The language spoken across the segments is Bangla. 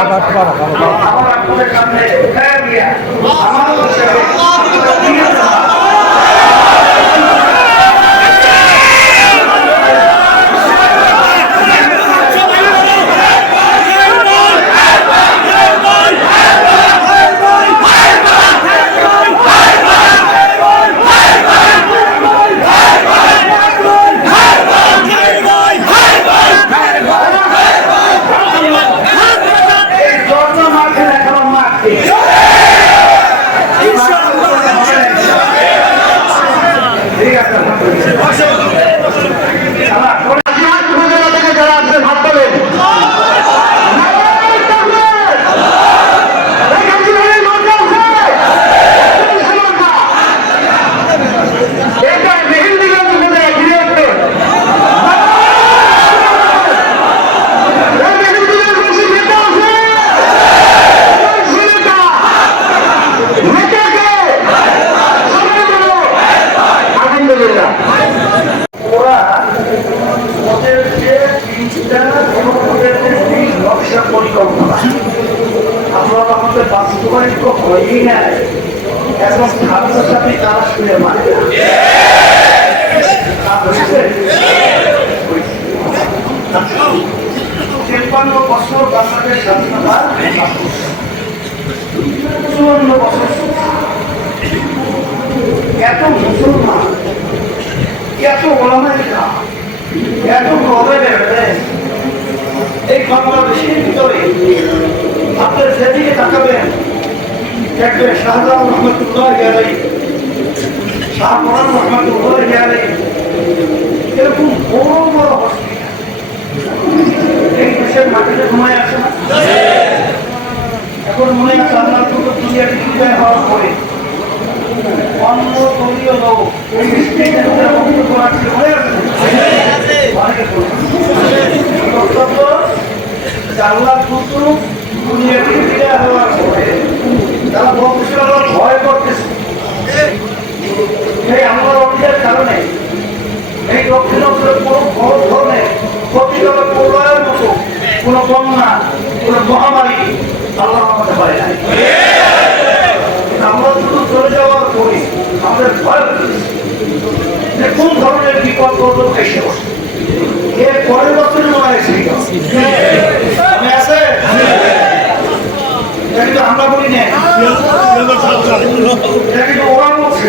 আবার আপনাদের সামনে নকশা পরিকল্পনা। আপনারা আমাদের বাস্তবায়িত তো হয়ই না। এখন ছাত্রছাত্রী তারা শুনে মানে? তেপ্পান্ন বছর বাংলাদেশ স্বাধীনতা। চুয়ান্ন বছর এত মুসলমান এত ওলামাইরা এত কবে বেড়ে এই বাংলাদেশের ভিতরে আপনার যেদিকে তাকাবেন দেখবেন শাহজাহান রহমতুল্লাহ গেলাই শাহমরান রহমতুল্লাহ গেলাই এরকম বড় বড় হসপিটাল এই দেশের মাটিতে ঘুমায় আসে না এখন মনে আছে আল্লাহ পুরো দুনিয়াটি বিদায় হওয়ার পরে অন্য দলীয় লোক এই স্টেজের উপরে বক্তব্য রাখছে মনে আছে অনেকে বলেছে। বক্তব্য আল্লাহ পুত্র দুনিয়াটি বিদায় তারা বলতেছে আমরা ভয় করতেছে। এই আমার অভিযার কারণে এই দক্ষিণ অঞ্চলের কোনো বড় ধরনের ক্ষতিকারক প্রলয়ের কোনো বন্যা কোনো মহামারী আল্লাহ আমাদের পারে নাই আমরা শুধু চলে যাওয়ার পরে আমাদের ভয় হচ্ছে যে কোন ধরনের বিপদ করল এসে বসে এর পরের বছরে মনে হয় সেই আমি আছে এটা কিন্তু আমরা বলি না এটা কিন্তু ওরা বলছে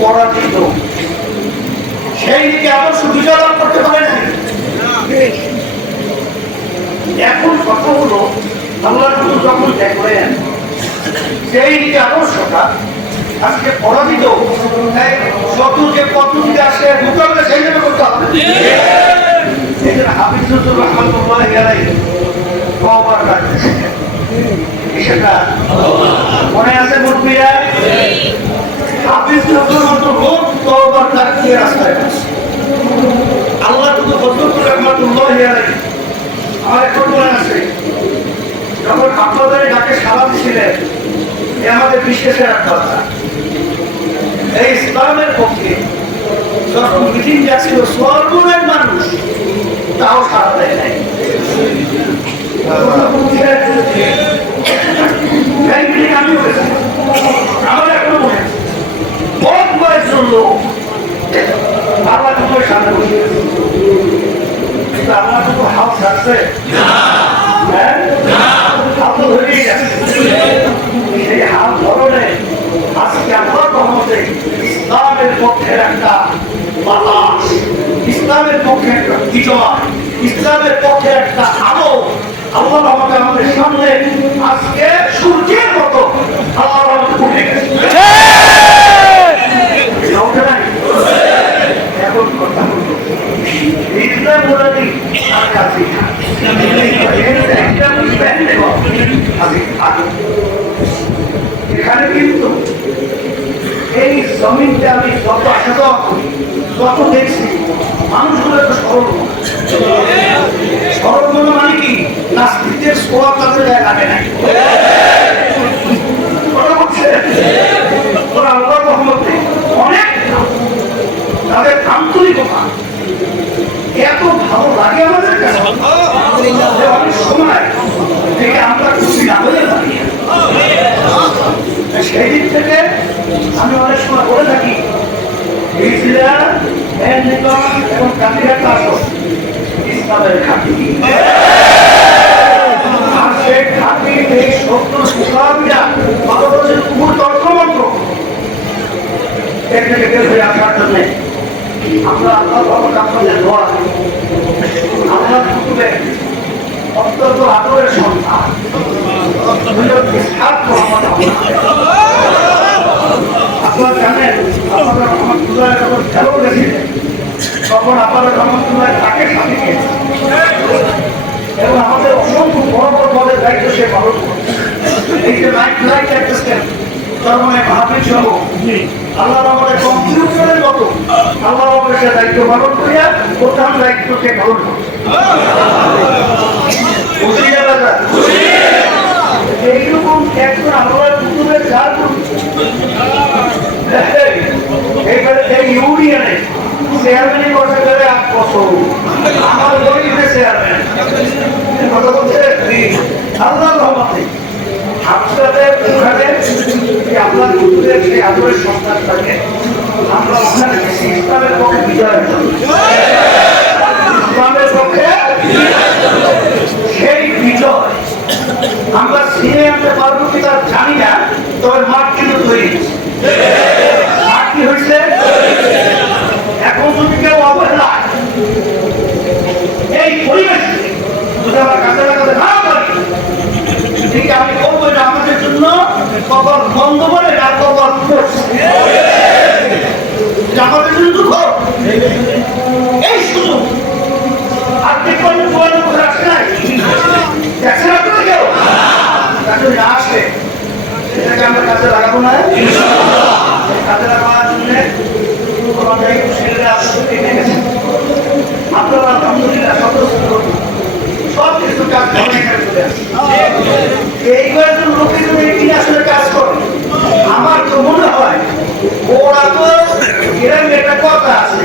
পরাজিত। সেই নীতি আদর্শ বিজয় করতে পারে নাই এখন কথা হলো আল্লাহ নবী যখন দেখলেন, সেই আদর্শটা আজকে পরাজিত। তাই যে পদ্ধতি আসে মোকাবিলা সেইভাবে করতে হবে। এই জন্য হাফিজুর রহমতুল্লাহ গেলাই কবার সেটা মনে আছে মুরব্বীরা? হাফিজ নজরুল মতো রোজ কবার কাটিয়ে রাস্তায় আসে আল্লাহ শুধু ফজলুর রহমতুল্লাহ গেলাই আমার এখন মনে আছে যখন আপনাদের ডাকে সারা দিছিলেন আমাদের বিশ্বাসের এক কথা। এই ইসলামের পক্ষে যখন মিটিং যাচ্ছিল সর্বনের মানুষ তাও সারা দেয় নাই। আমার কিন্তু বসে আছে। বিজয়। ইসলামের পক্ষে একটা আলো আল্লাহ আমাকে আমাদের সামনে আজকে সূর্যের মতো আল্লাহ রহমত উঠে গেছে। এখন কথা এখানে কিন্তু এই আমি যত আশা যত দেখছি। মানুষগুলো একটু সরল মনা কি? নাস্তিকদের সোয়াব তাদের গায়ে লাগে রহমতে অনেক। তাদের আন্তরিকতা এত ভালো লাগে আমাদের কাছে অনেক সময় থেকে আমরা খুশি না। হয়ে সেই দিক থেকে আমি অনেক সময় বলে থাকি ইসরা আমেরিকান এবং কান্দিরা কাশো ইসলামের খাঁটি আর সেই খাঁটি এই সত্য ইসলামীরা ভারতবর্ষের উপর তর্কমন্ত্র এর থেকে বের হয়ে আসার জন্য আমরা আল্লাহ ভগবান আপনাদের দোয়া কুতুবে অত্যন্ত আদরের সন্তান ইসহাক মোহাম্মদ আপনারা জানেন আপনারা রহমতুল্লাহ যখন খেলো গেছিলেন তখন আপনারা রহমতুল্লাহ তাকে সাথে এবং আমাদের অসংখ্য বড় বড় পদের দায়িত্ব সে পালন এই যে তার মানে মাহফিল সহ আল্লাহ আমাদের আল্লাহ সে দায়িত্ব পালন করিয়া প্রধান দায়িত্ব সে পালন করছে বুঝি যাবে না? এইরকম একজন আল্লাহ কুতুবের চার এইবারে এই ইউনিয়নে চেয়ারম্যানই বসে গেলে আট বছর আমার গরিবের চেয়ারম্যান কথা বলছে আল্লাহ রহমতে আপনাদের ওখানে আপনার কুতুবের সেই আদরের সন্তান থাকে, আমরা ওখানে ইসলামের পক্ষে বিজয়। ইসলামের পক্ষে সেই বিজয় আমরা ছিনে আনতে পারব কি তার জানি না, তবে মাঠ কিন্তু তৈরি। মাঠ কি হয়েছে এখন যদি কেউ অবহেলা এই পরিবেশ যদি আমার কাছে লাগাতে না পারি ঠিক আমি বলব যে আমাদের জন্য কবর বন্ধ করে না কবর করছে এটা আমাদের জন্য দুঃখ এই সুযোগ আর দেখবেন তোমার মুখে আসে নাই দেখছেন আপনারা কেউ কাছে না আসে সেটাকে আমরা কাছে লাগাবো না কাছে লাগাবার জন্য সব কিছু কাজ লোকে যদি এটি আসলে কাজ করে। আমার তো মনে হয় ওরা তো এরকম একটা কথা আছে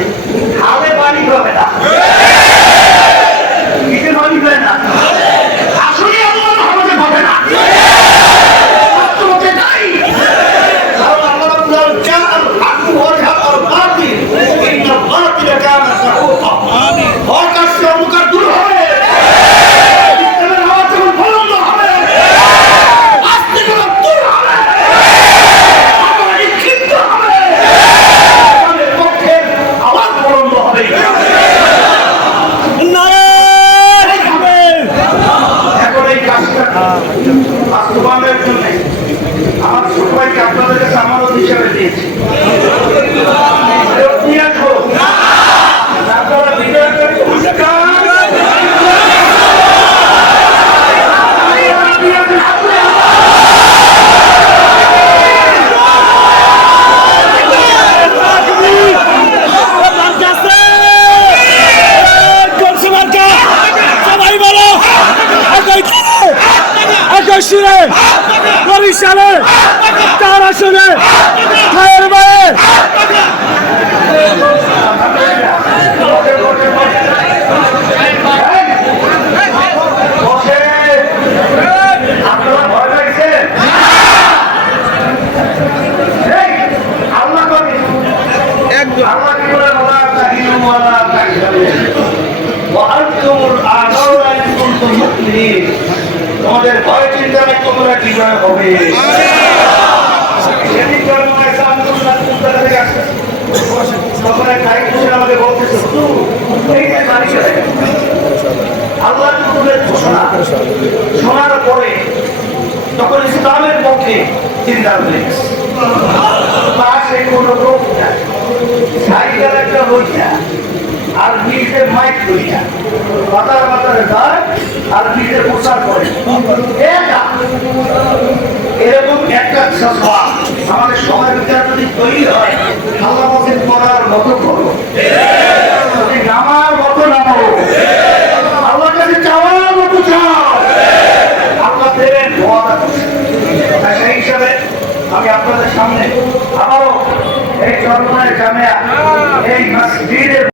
হালে বাড়ি হবে না কিসে বাড়ি হবে না আসলে আল্লাহ আমাদের হবে না বাস্তবতে নাই কারণ আল্লাহ রাব্বুল আলামিন জাআল হাক্কু ওয়া জাআল বাতিল ইন্না বাতিলা কানা যাহুকা হক আসছে অন্ধকার দূর হবে ইসলামের আওয়াজ যখন বুলন্দ হবে আস্তে করে দূর হবে আমরা নিক্ষিপ্ত হবে আমাদের পক্ষে আওয়াজ বুলন্দ হবে এখন এই কাজটা বাস্তবায়নের জন্য আমার ছোট ভাইকে আপনাদের কাছে আমানত হিসাবে দিয়েছি ফেরত নিয়ে আসব। আপনারা বিজয়কে পুরস্কার আকাশিরে বরিশালে তার আসনে ভাইয়ের ভাইয়ের বসে আপনারা ভয় পাইছেন এই, আল্লাহ করে আল্লাহ কি বলে বলা তাহিনু ওয়ালা তাহজানু ওয়া আনতুমুল আ'লাউনা ইন তোমাদের ভয় চিন্তা তোমরা বিজয় হবে? আল্লাহ ঘোষণা। শোনার পরে তখন ইসলামের পক্ষে চিন্তা পাশে কোনো লোক সাইকেল একটা লইয়া আর নিজের মাইক লইয়া পাতার পাতারে যায় আর নিজের প্রচার করে? একা। এরকম একটা সভা আমাদের সবার ভিতরে যদি তৈরি হয় মতো করো। নামার মতো নামো। আল্লাহ কাছে চাওয়ার আল্লাহ সেই হিসাবে আমি আপনাদের সামনে আবারও এই চরমানের জামিয়া, এই মসজিদের